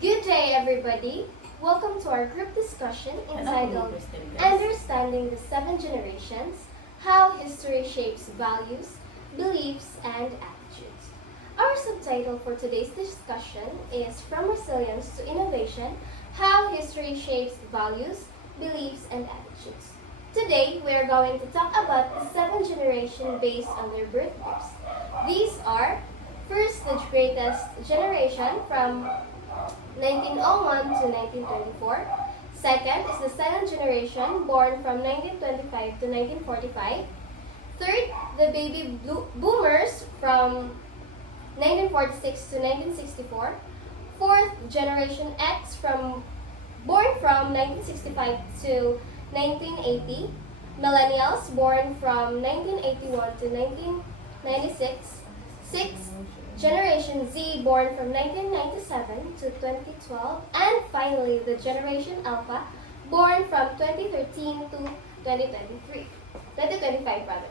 Good day, everybody. Welcome to our group discussion entitled Understanding the Seven Generations, How History Shapes Values, Beliefs, and Attitudes. Our subtitle for today's discussion is From Resilience to Innovation, How History Shapes Values, Beliefs, and Attitudes. Today, we are going to talk about the seven generations based on their birth years. These are first, the greatest generation from 1901 to 1924. Second is the silent generation born from 1925 to 1945. Third, the baby boomers from 1946 to 1964. Fourth, generation X born from 1965 to 1980. Millennials born from 1981 to 1996. Sixth, Generation Z born from 1997 to 2012, and finally the Generation Alpha born from 2013 to 2025 rather.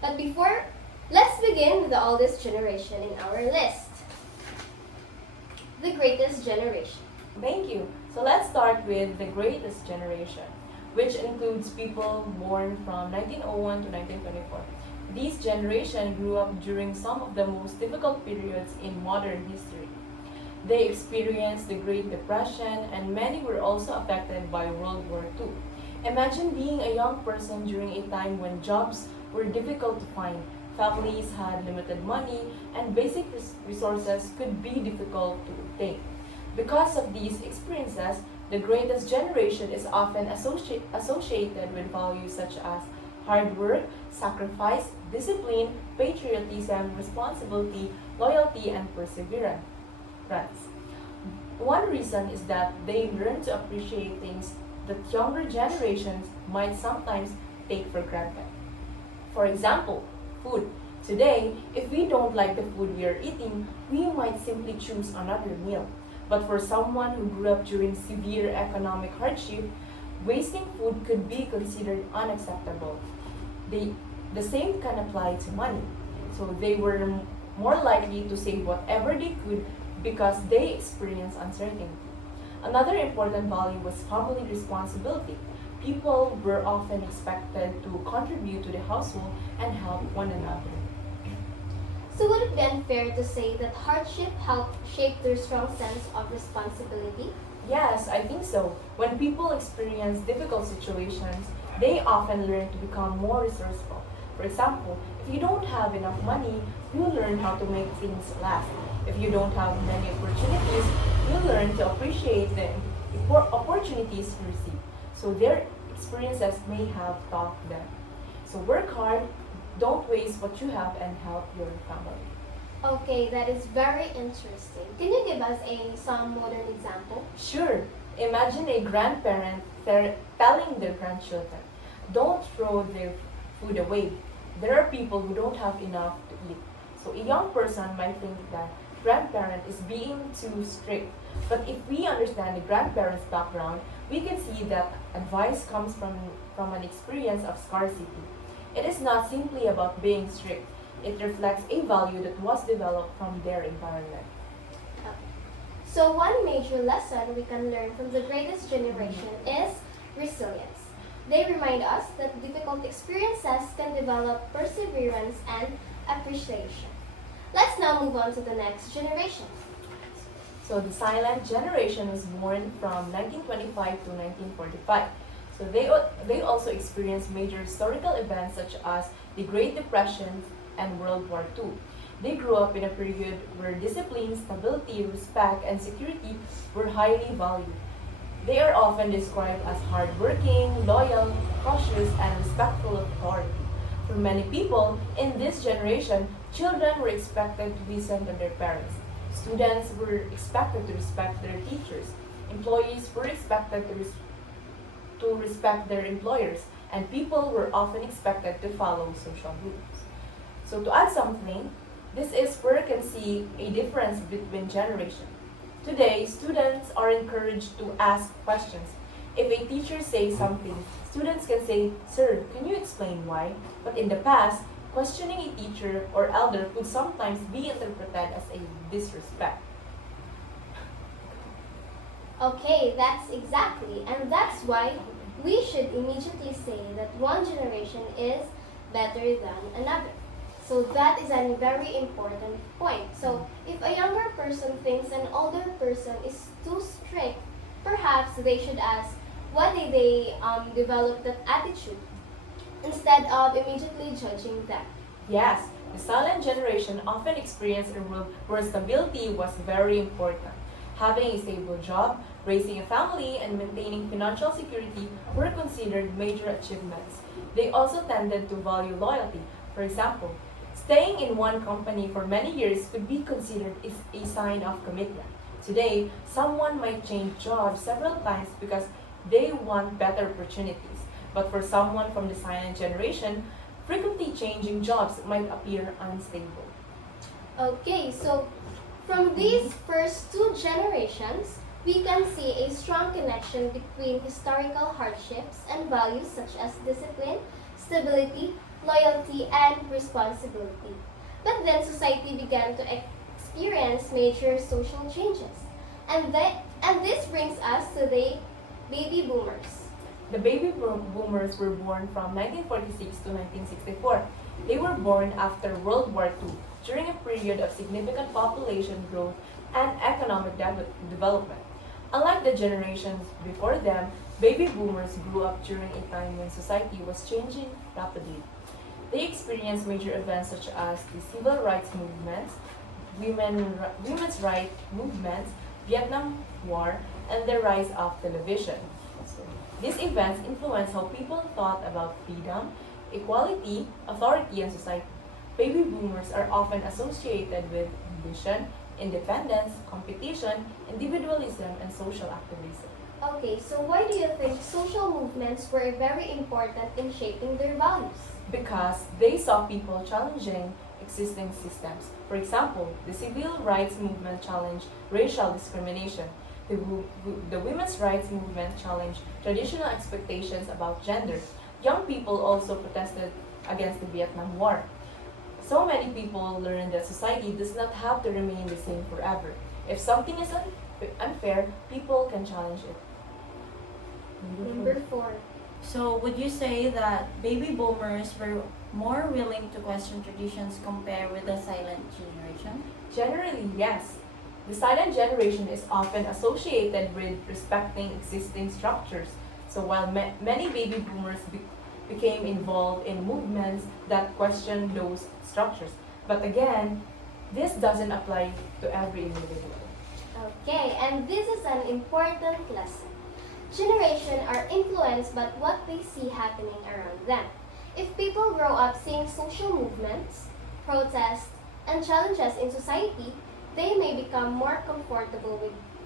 But before, let's begin with the oldest generation in our list, the greatest generation. Thank you. So let's start with the greatest generation, which includes people born from 1901 to 1924. This generation grew up during some of the most difficult periods in modern history. They experienced the Great Depression, and many were also affected by World War II. Imagine being a young person during a time when jobs were difficult to find, families had limited money, and basic resources could be difficult to obtain. Because of these experiences, the greatest generation is often associated with values such as hard work, sacrifice, discipline, patriotism, responsibility, loyalty, and perseverance. One reason is that they learn to appreciate things that younger generations might sometimes take for granted. For example, food. Today, if we don't like the food we are eating, we might simply choose another meal. But for someone who grew up during severe economic hardship, wasting food could be considered unacceptable. The same can apply to money. So they were more likely to save whatever they could because they experienced uncertainty. Another important value was family responsibility. People were often expected to contribute to the household and help one another. So would it be unfair to say that hardship helped shape their strong sense of responsibility? Yes, I think so. When people experience difficult situations, they often learn to become more resourceful. For example, if you don't have enough money, you learn how to make things last. If you don't have many opportunities, you learn to appreciate the opportunities you receive. So their experiences may have taught them. So work hard, don't waste what you have, and help your family. Okay, that is very interesting. Can you give us some modern example? Sure. Imagine a grandparent telling their grandchildren, don't throw their food away. There are people who don't have enough to eat. So a young person might think that grandparent is being too strict. But if we understand the grandparent's background, we can see that advice comes from an experience of scarcity. It is not simply about being strict. It reflects a value that was developed from their environment. So one major lesson we can learn from the greatest generation is resilience. They remind us that difficult experiences can develop perseverance and appreciation. Let's now move on to the next generation. So the silent generation was born from 1925 to 1945. So they also experienced major historical events such as the Great Depression and World War II. They grew up in a period where discipline, stability, respect, and security were highly valued. They are often described as hardworking, loyal, cautious, and respectful of authority. For many people in this generation, children were expected to listen to their parents. Students were expected to respect their teachers. Employees were expected to respect their employers, and people were often expected to follow social rules. So to add something, this is where you can see a difference between generations. Today, students are encouraged to ask questions. If a teacher says something, students can say, "Sir, can you explain why?" But in the past, questioning a teacher or elder could sometimes be interpreted as a disrespect. Okay, that's exactly, and that's why we should immediately say that one generation is better than another. So that is a very important point. So if a younger person thinks an older person is too strict, perhaps they should ask why did they develop that attitude instead of immediately judging them. Yes, the silent generation often experienced a world where stability was very important. Having a stable job, raising a family, and maintaining financial security were considered major achievements. They also tended to value loyalty. For example, staying in one company for many years could be considered is a sign of commitment. Today, someone might change jobs several times because they want better opportunities. But for someone from the silent generation, frequently changing jobs might appear unstable. Okay, so from these first two generations, we can see a strong connection between historical hardships and values such as discipline, stability, loyalty, and responsibility. But then society began to experience major social changes. And this brings us to the baby boomers. The boomers were born from 1946 to 1964. They were born after World War II, during a period of significant population growth and economic development. Unlike the generations before them, baby boomers grew up during a time when society was changing rapidly. They experienced major events such as the civil rights movements, women's rights movements, Vietnam War, and the rise of television. So, these events influenced how people thought about freedom, equality, authority, and society. Baby boomers are often associated with ambition, independence, competition, individualism, and social activism. Okay, so why do you think social movements were very important in shaping their values? Because they saw people challenging existing systems. For example, the civil rights movement challenged racial discrimination. The women's rights movement challenged traditional expectations about gender. Young people also protested against the Vietnam War. So many people learned that society does not have to remain the same forever. If something is unfair, people can challenge it. Number 4. So, would you say that baby boomers were more willing to question traditions compared with the silent generation? Generally, yes. The silent generation is often associated with respecting existing structures. So while many baby boomers became involved in movements that question those structures. But again, this doesn't apply to every individual. Okay, and this is an important lesson. Generations are influenced by what they see happening around them. If people grow up seeing social movements, protests, and challenges in society, they may become more comfortable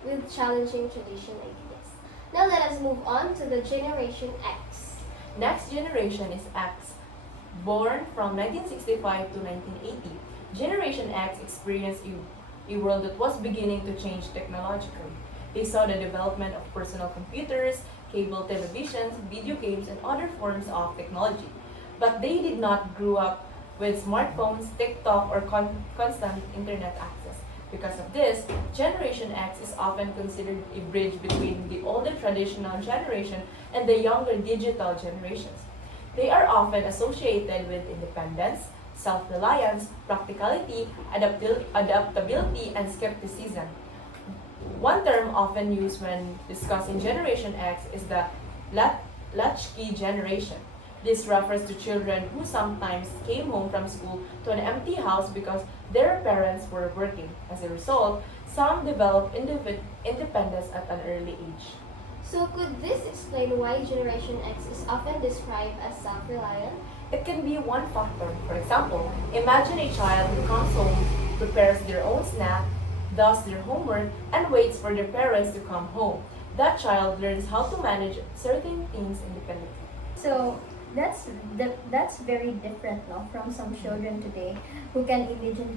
with challenging traditional ideas. Now let us move on to the Generation X. Next generation is X, born from 1965 to 1980. Generation X experienced a world that was beginning to change technologically. They saw the development of personal computers, cable televisions, video games, and other forms of technology. But they did not grow up with smartphones, TikTok, or constant internet access. Because of this, Generation X is often considered a bridge between the older traditional generation and the younger digital generations. They are often associated with independence, self-reliance, practicality, adaptability, and skepticism. One term often used when discussing Generation X is the latchkey generation. This refers to children who sometimes came home from school to an empty house because their parents were working. As a result, some developed independence at an early age. So could this explain why Generation X is often described as self-reliant? It can be one factor. For example, imagine a child who comes home, prepares their own snack, does their homework, and waits for their parents to come home. That child learns how to manage certain things independently. So that's very different, no, from some children today who can immediately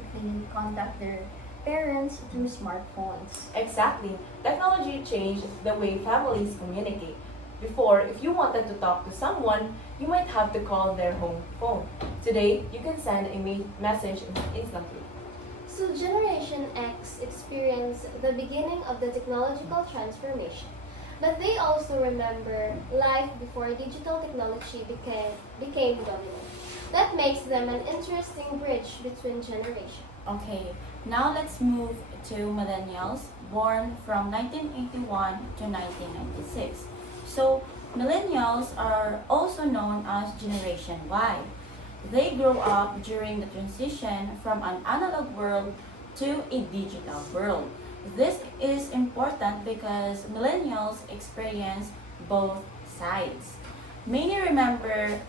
contact their parents through smartphones. Exactly. Technology changed the way families communicate. Before, if you wanted to talk to someone, you might have to call their home phone. Today, you can send a message instantly. So Generation X experienced the beginning of the technological transformation, but they also remember life before digital technology became dominant. That makes them an interesting bridge between generations. Okay, now let's move to millennials born from 1981 to 1996. So, millennials are also known as Generation Y. They grow up during the transition from an analog world to a digital world. This is important because millennials experience both sides. Many remember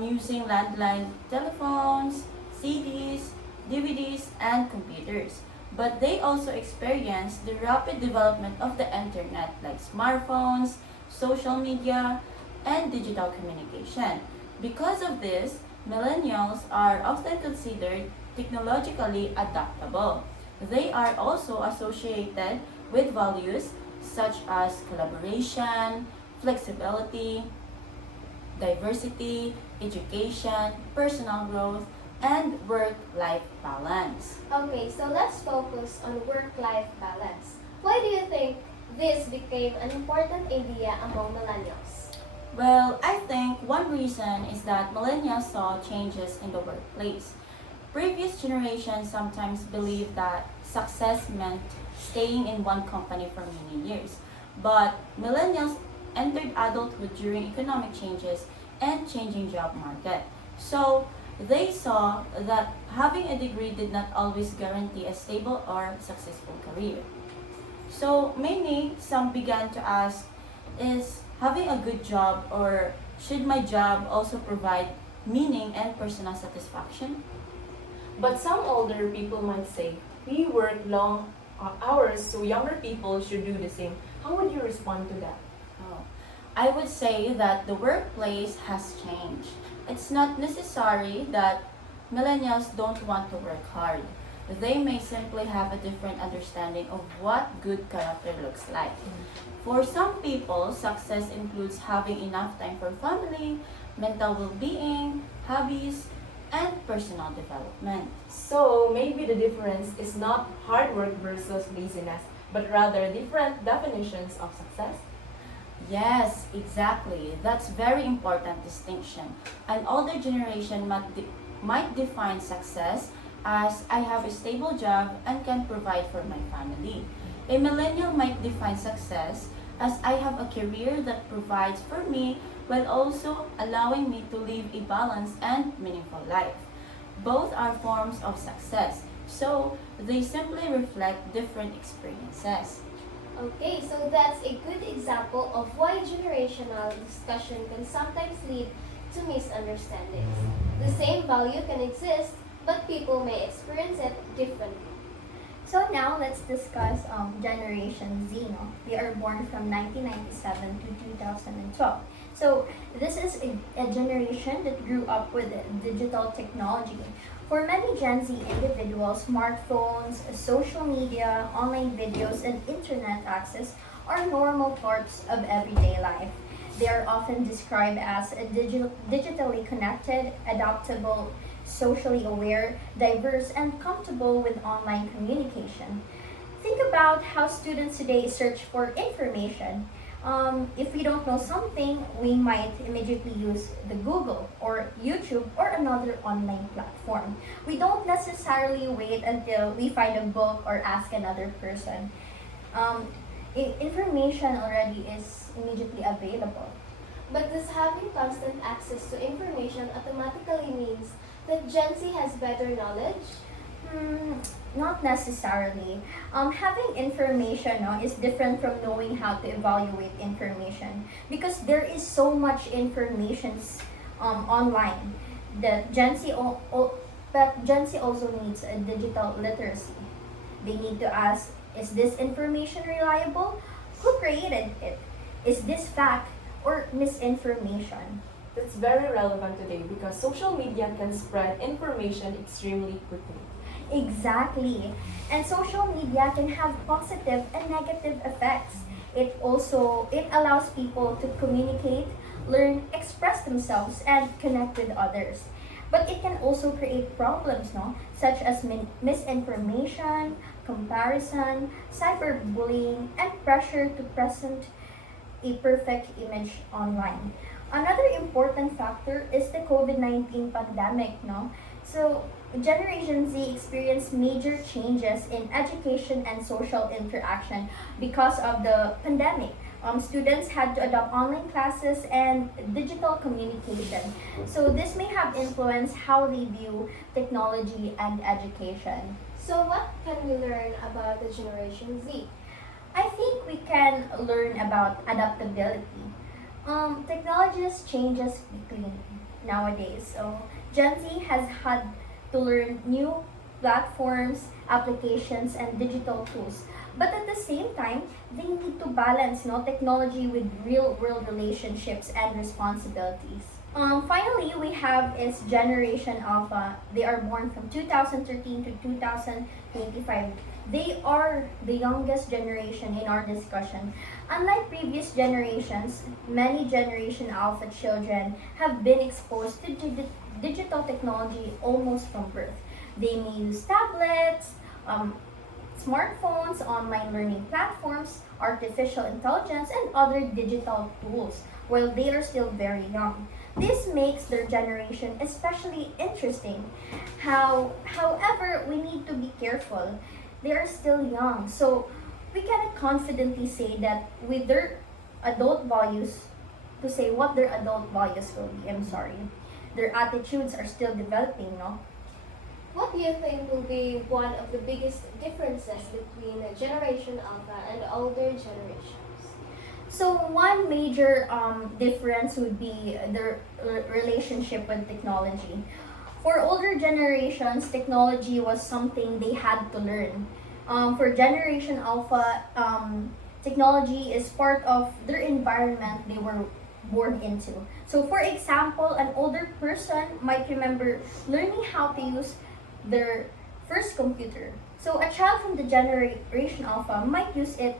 using landline telephones, CDs, DVDs, and computers. But they also experience the rapid development of the internet like smartphones, social media, and digital communication. Because of this, millennials are often considered technologically adaptable. They are also associated with values such as collaboration, flexibility, diversity, education, personal growth, and work-life balance. Okay, so let's focus on work-life balance. Why do you think this became an important idea among millennials? Well, I think one reason is that millennials saw changes in the workplace. Previous generations sometimes believed that success meant staying in one company for many years. But millennials entered adulthood during economic changes and changing job market. So they saw that having a degree did not always guarantee a stable or successful career. So maybe some began to ask, is having a good job or should my job also provide meaning and personal satisfaction? But some older people might say, we work long hours, so younger people should do the same. How would you respond to that? Oh, I would say that the workplace has changed. It's not necessary that millennials don't want to work hard. They may simply have a different understanding of what good character looks like. For some people, success includes having enough time for family, mental well-being, hobbies, and personal development. So maybe the difference is not hard work versus laziness, but rather different definitions of success. Yes, exactly. That's very important distinction. An older generation might define success as I have a stable job and can provide for my family. A millennial might define success as I have a career that provides for me while also allowing me to live a balanced and meaningful life. Both are forms of success, so they simply reflect different experiences. Okay, so that's a good example of why generational discussion can sometimes lead to misunderstandings. The same value can exist, but people may experience it differently. So now let's discuss Generation Z. No? They are born from 1997 to 2012. So this is a generation that grew up with digital technology. For many Gen Z individuals, smartphones, social media, online videos, and internet access are normal parts of everyday life. They are often described as digitally connected, adaptable, socially aware, diverse, and comfortable with online communication. Think about how students today search for information. If we don't know something, we might immediately use the Google or YouTube or another online platform. We don't necessarily wait until we find a book or ask another person. Um, Information already is immediately available. But does having constant access to information automatically means that Gen Z has better knowledge? Hmm, Not necessarily. Having information is different from knowing how to evaluate information because there is so much information online that but Gen Z also needs a digital literacy. They need to ask, is this information reliable? Who created it? Is this fact or misinformation? That's very relevant today because social media can spread information extremely quickly. Exactly. And social media can have positive and negative effects. It allows people to communicate, learn, express themselves and connect with others. But it can also create problems, no? Such as misinformation, comparison, cyberbullying, and pressure to present a perfect image online. Another important factor is the COVID-19 pandemic, no? So, Generation Z experienced major changes in education and social interaction because of the pandemic. Students had to adopt online classes and digital communication. So, this may have influenced how they view technology and education. So, what can we learn about the Generation Z? I think we can learn about adaptability. Technologies changes quickly nowadays. So Gen Z has had to learn new platforms, applications, and digital tools. But at the same time, they need to balance technology with real world relationships and responsibilities. Finally, we have is Generation Alpha. They are born from 2013 to 2025. They are the youngest generation in our discussion. Unlike previous generations, many Generation Alpha children have been exposed to digital technology almost from birth. They may use tablets, smartphones, online learning platforms, artificial intelligence, and other digital tools while they are still very young. This makes their generation especially interesting. However, we need to be careful. They are still young, so we cannot confidently say that with their adult values, to say what their adult values will be. I'm sorry. Their attitudes are still developing, no? What do you think will be one of the biggest differences between Generation Alpha and older generations? So one major difference would be their relationship with technology. For older generations, technology was something they had to learn. For Generation Alpha, technology is part of their environment they were born into. So for example, an older person might remember learning how to use their first computer. So a child from the Generation Alpha might use a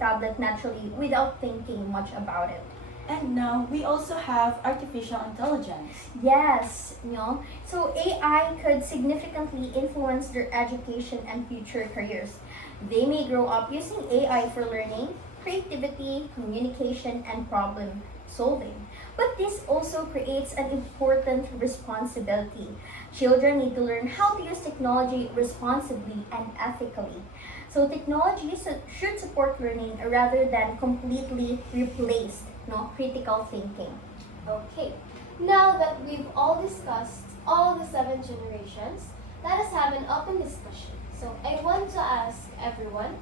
tablet naturally without thinking much about it. And now we also have artificial intelligence. Yes, So AI could significantly influence their education and future careers. They may grow up using AI for learning, creativity, communication, and problem solving. But this also creates an important responsibility. Children need to learn how to use technology responsibly and ethically. So technology should support learning rather than completely replace critical thinking. Okay, now that we've all discussed all the 7 generations, let us have an open discussion. So I want to ask everyone,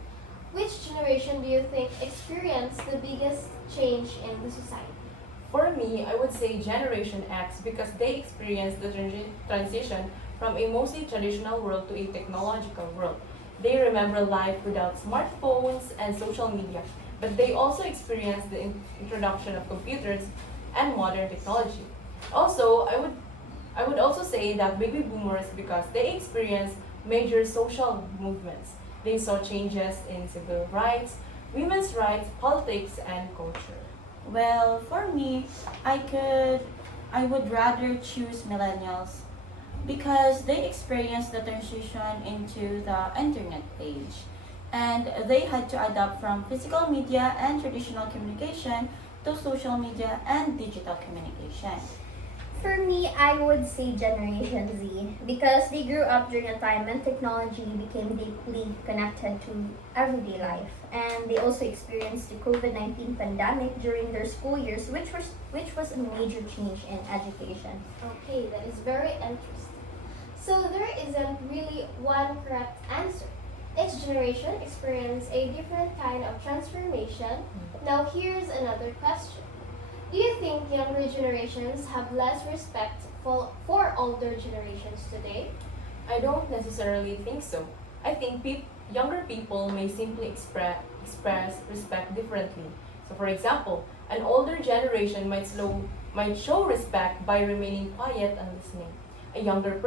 which generation do you think experienced the biggest change in the society? For me, I would say Generation X because they experienced the transition from a mostly traditional world to a technological world. They remember life without smartphones and social media, but they also experienced the introduction of computers and modern technology. Also, I would also say that baby boomers because they experienced major social movements. They saw changes in civil rights, women's rights, politics, and culture. Well, for me, I would rather choose millennials because they experienced the transition into the internet age and they had to adapt from physical media and traditional communication to social media and digital communication. For me, I would say Generation Z because they grew up during a time when technology became deeply connected to everyday life. And they also experienced the COVID-19 pandemic during their school years, which was a major change in education. Okay, that is very interesting. So there isn't really one correct answer. Each generation experienced a different kind of transformation. Now here's another question. Do you think younger generations have less respect for older generations today? I don't necessarily think so. I think younger people may simply express respect differently. So, for example, an older generation might show respect by remaining quiet and listening. A younger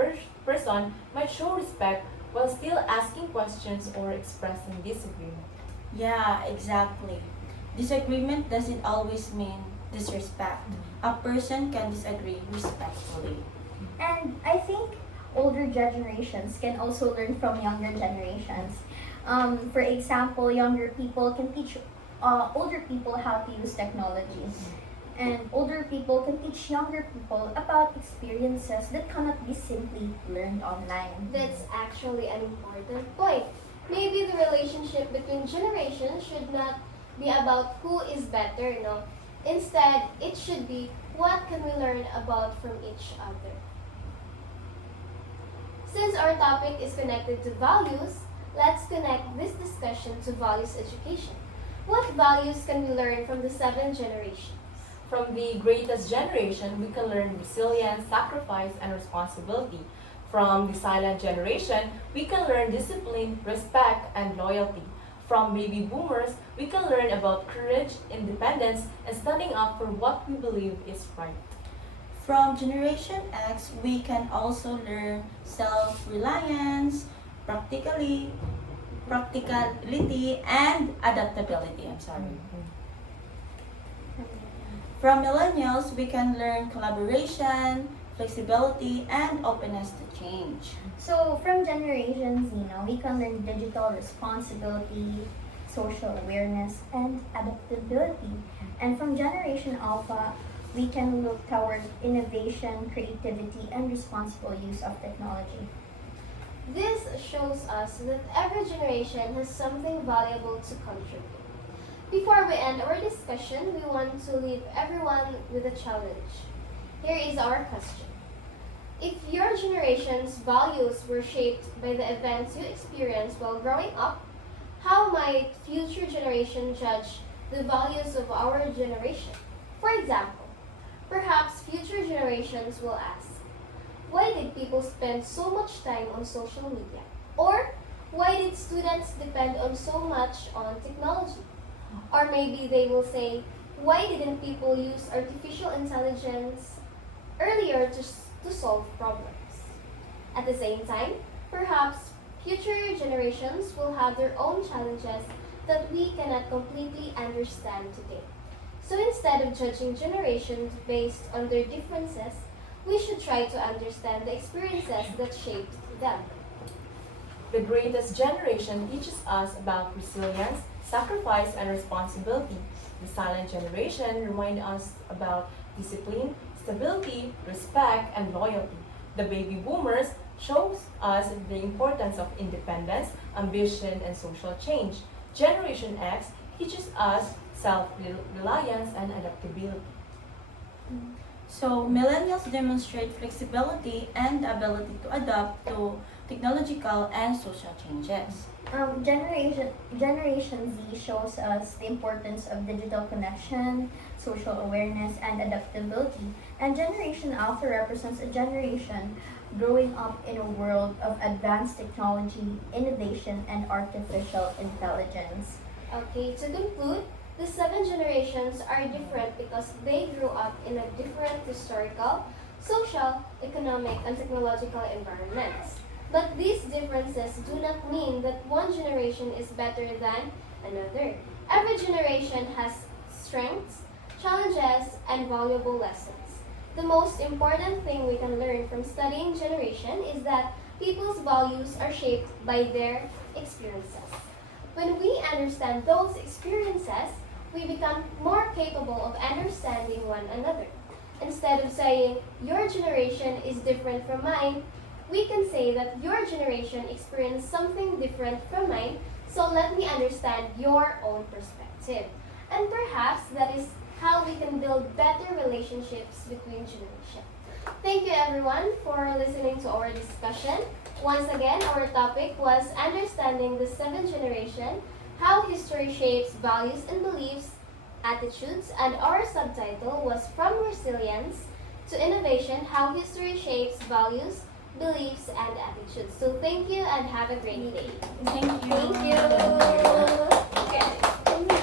person might show respect while still asking questions or expressing disagreement. Yeah, exactly. Disagreement doesn't always mean disrespect. A person can disagree respectfully. And I think older generations can also learn from younger generations. For example, younger people can teach older people how to use technology. And older people can teach younger people about experiences that cannot be simply learned online. That's actually an important point. Maybe the relationship between generations should not be about who is better, no. Instead, it should be what can we learn about from each other. Since our topic is connected to values, let's connect this discussion to values education. What values can we learn from the seven generations? From the greatest generation, we can learn resilience, sacrifice, and responsibility. From the silent generation, we can learn discipline, respect, and loyalty. From baby boomers, we can learn about courage, independence, and standing up for what we believe is right. From Generation X, we can also learn self-reliance, practicality, and adaptability. I'm sorry. From millennials, we can learn collaboration, flexibility, and openness to change. So from Generation Z, we can learn digital responsibility, social awareness, and adaptability. And from Generation Alpha, we can look toward innovation, creativity, and responsible use of technology. This shows us that every generation has something valuable to contribute. Before we end our discussion, we want to leave everyone with a challenge. Here is our question. If your generation's values were shaped by the events you experienced while growing up, how might future generations judge the values of our generation? For example, perhaps future generations will ask, why did people spend so much time on social media? Or why did students depend on so much on technology? Or maybe they will say, why didn't people use artificial intelligence earlier to solve problems? At the same time, perhaps future generations will have their own challenges that we cannot completely understand today. So instead of judging generations based on their differences, we should try to understand the experiences that shaped them. The greatest generation teaches us about resilience, sacrifice, and responsibility. The silent generation reminds us about discipline, stability, respect, and loyalty. The baby boomers shows us the importance of independence, ambition, and social change. Generation X teaches us self-reliance and adaptability. So, millennials demonstrate flexibility and the ability to adapt to technological and social changes. Generation Z shows us the importance of digital connection, social awareness, and adaptability. And Generation Alpha represents a generation growing up in a world of advanced technology, innovation, and artificial intelligence. Okay, to conclude, the seven generations are different because they grew up in a different historical, social, economic, and technological environments. But these differences do not mean that one generation is better than another. Every generation has strengths, challenges, and valuable lessons. The most important thing we can learn from studying generation is that people's values are shaped by their experiences. When we understand those experiences, we become more capable of understanding one another. Instead of saying, your generation is different from mine, we can say that your generation experienced something different from mine, so let me understand your own perspective. And perhaps that is how we can build better relationships between generations. Thank you everyone for listening to our discussion. Once again, our topic was Understanding the Seventh Generation, How History Shapes Values and Beliefs, Attitudes, and our subtitle was From Resilience to Innovation, How History Shapes Values, Beliefs, and Attitudes. So thank you and have a great day. Thank you. Thank you.